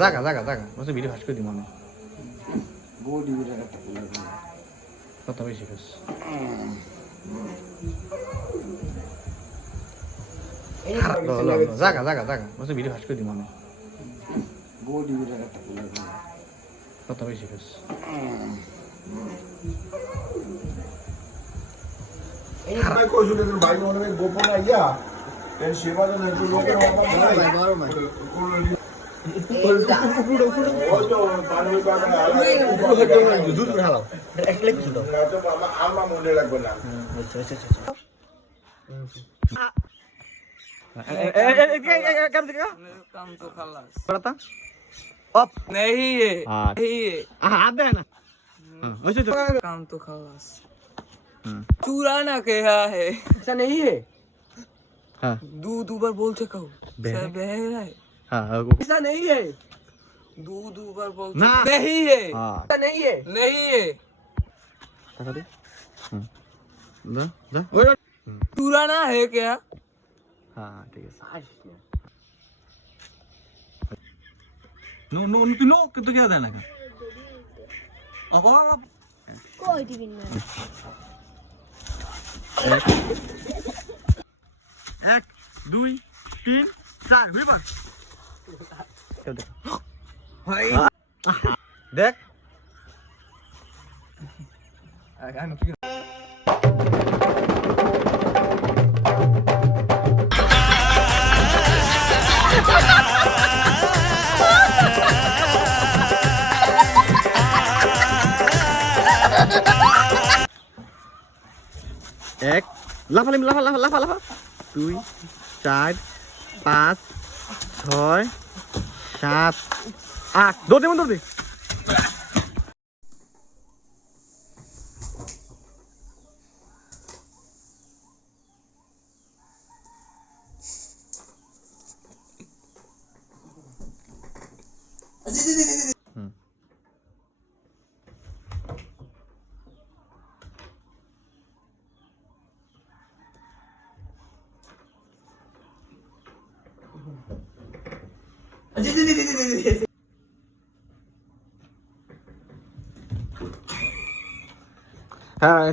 জাগা জাগা জাগা বলছে ভিডিও ফাঁস করে দিই মনে কথা বেশি খাস জাগা জাগা জাগা বলছে ভিডিও ফাঁস করে দিই মনে কথা বেশি খাস গোপন আইয়া সেবা মনে রাখবো না नहीं है नहीं है काम तो खलास चुराना क्या है ऐसा नहीं है दूध ऊपर बोलते कहो बह रहा है ऐसा नहीं है दूध ऊपर बोलते नहीं है ऐसा नहीं है नहीं है चुराना है क्या हाँ ठीक है नो नो तू नो कि तो क्या देना का अब कोई टिफिन में एक दुई तीन चार हुई बात देख एक लाफा लाफा लाफा लाफा लाफा 2 4 5 6 7 8 दौड़ दे दौड़ दे हाँ